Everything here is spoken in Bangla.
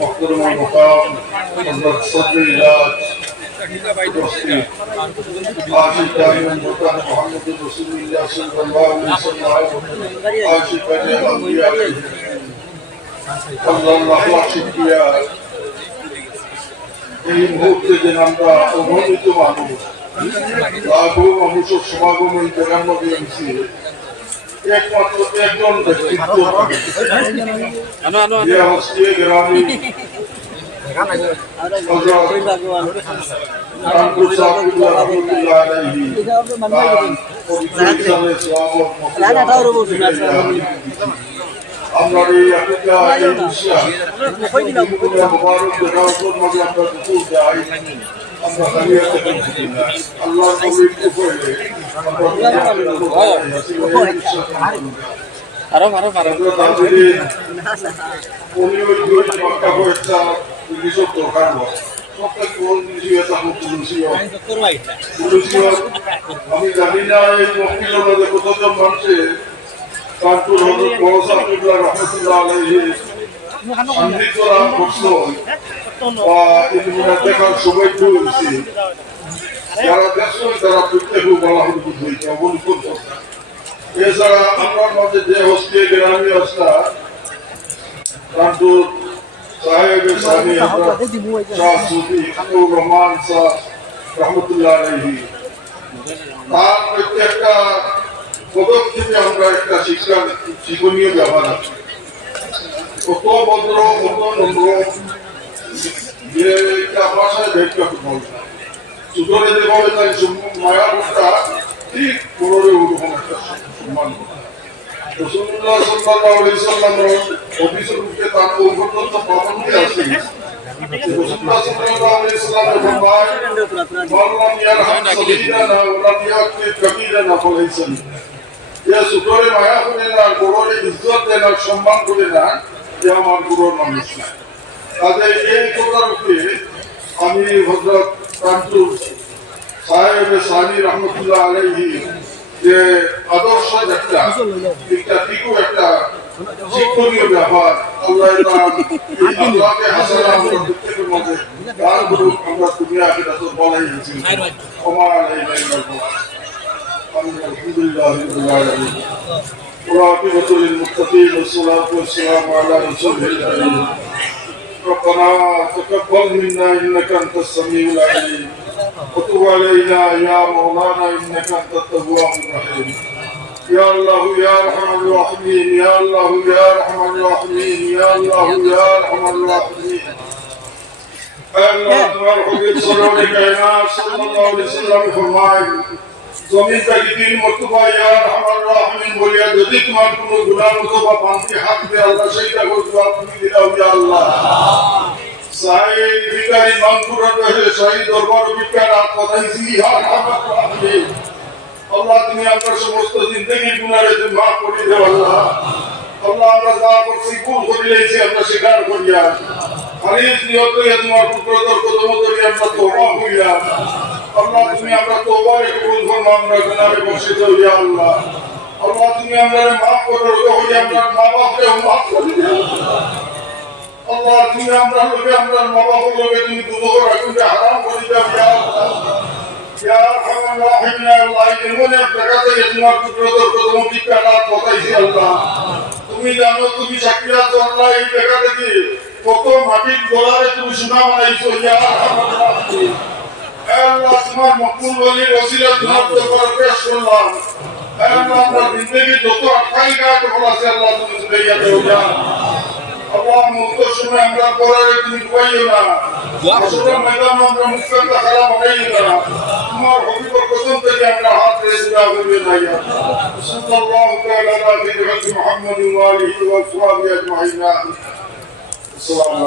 محترم المقام حضرت صدر العلاج عاشق المقام محمد رسول الله صلى الله عليه وسلم عاشق الأنبياء আল্লাহ শুকরিয়া। এই মুহূর্তে যে আমরা অগণিত মানুষ লাখো মানুষের সমাগম এই জায়গার মধ্যে এসেছি, একমাত্র একজন ব্যক্তিত্ব যে আজকে গ্রামে আমরা এই মুবারক দেখার জন্য আমরা দুপুর যাই, আমরা আল্লাহ আমি জানি না এই মহিলা কতজন মানুষে কানপুর হজরত মহসা আব্দুল্লাহ রহমতুল্লাহ আলাইহি সন্ধিত লাভ করছো বা ইলমিনা দেখার সৌভাগ্য হয়েছে। যারা দেখছেন তারা প্রত্যেকেও বলা হল বুঝেছে অবলম্বন করছে। এছাড়া আমার মধ্যে যে হস্তি গ্রামীয় অবস্থা কানপুর সাহেবের স্বামী শাহ সুফি আব্দুর রহমান শাহ রহমতুল্লাহ আলাইহি, তার প্রত্যেকটা পদক্ষেপে আমরা একটা শিক্ষণীয় ব্যবহার আছে। কত ভদ্র, কত নম্র, যে একটা ভাষায় ভেটটা বলবে না, সুতরাং যেভাবে তাই মায়াটা ঠিক পুরোরে ওরকম একটা সম্মান করে। রাসূলুল্লাহ সাল্লাল্লাহু আলাইহি সাল্লামের অভিযোগে তার পর্যন্ত প্রবন্ধে আছে। রাসূলুল্লাহ সাল্লাল্লাহু আলাইহি সাল্লাম ফরমায়, "মাল্লাম ইয়ারহাম সগীরানা ওয়া লাম ইয়াকফি কাবীরানা ফালাইসা মিন্না।" যে সুতরে মায়া করে না, গুরুরে ইজ্জত দেন আর সম্মান করে না, যে আমার গুরুর মানুষ না। তাদের এই কথার উপরে আমি হযরত কানপুর সাহেব সানি রহমতুল্লাহ আলাইহি যে আদর্শ একটা টিকু একটা শিক্ষণীয় ব্যাপার, আল্লাহ আল্লাহকে হাসানা প্রত্যেকের মধ্যে তার গুরু আমরা দুনিয়া এটা তো বলাই হয়েছে আমার الحمد لله رب العالمين والعاقبة للمتقين والصلاة والسلام على رسوله الكريم. ربنا تقبل منا إنك أنت السميع العليم وتب علينا يا مولانا إنك أنت التواب الرحيم. يا الله يا أرحم الراحمين، يا الله يا أرحم الراحمين، يا الله يا أرحم الراحمين. الله تبارك وتعالى صلى الله عليه وسلم فرمائے জমিন থেকে তিন মর্তবা ইয়া আরহামার রাহিমিন বলিয়া যদি তোমার কোনো গুনাহ অথবা পাপী হাত দিয়ে আল্লাহ সেইটা করতে আপনি দিলাও ইয়া আল্লাহ। সাই ভিখারি মানকুরা রহে সাই দরবার ভিখার আপ কথাইছি ইয়া আরহামার রাহিমিন। আল্লাহ তুমি আমার সমস্ত জিন্দেগি গুনাহে তুমি মাফ করে দাও আল্লাহ। আল্লাহ আমরা যা করছি ভুল করিলেছি আমরা স্বীকার করিয়া খালিস নিয়ত হইয়া তোমার পুত্রদের কদম ধরে আমরা তওবা করিয়া আল্লাহ তুমি আমরা তওবার কবুল ফরমাও, আমরা গুনাহে বসে দাও ইয়া আল্লাহ। আল্লাহ তুমি আমাদের maaf করো, ওই আমরা মা-বাপকে maaf করে দাও আল্লাহ। তুমি আমরা লোকে আমরা মা-বাপকে তুমি দুজোর আগুনে হারাম করে দাও ইয়া আল্লাহ। ইয়া আরহামার রাহিমিন আল্লাহ, এমন এক জায়গা থেকে তোমার পুত্রদের কদম ভিক্ষা কথাইছি আল্লাহ। তুমি জানো, তুমি সাক্ষী আছো আল্লাহ, এই জায়গা থেকে কত মাটির গোলারে তুমি সোনা বানাইছো ইয়া আরহামার রাহিমিন। আল্লাহ তোমার মকবুল ওলির ওসিলা তোমার দরবারে পেশ করলাম। আল্লাহ আমরা জিন্দেগি যত আটকাই কাট আছে আল্লাহ তুমি সুরাইয়া দাও ইয়া আল্লাহ। মুহূর্তের সময় আমরা পড়ারে তুমি ডুবাইও না, আসলে ময়দান আমরা মুসলিমটা খারাপ বানাইও না। তোমার হবিবর কসম থেকে আমরা হাত রেখে দোয়া করি না ইয়া সাল্লাল্লাহু তাআলা আলা সাইয়্যিদিনা মুহাম্মাদিন ওয়া আলিহি ওয়া সাহবিহি আজমাইন। আসসালামু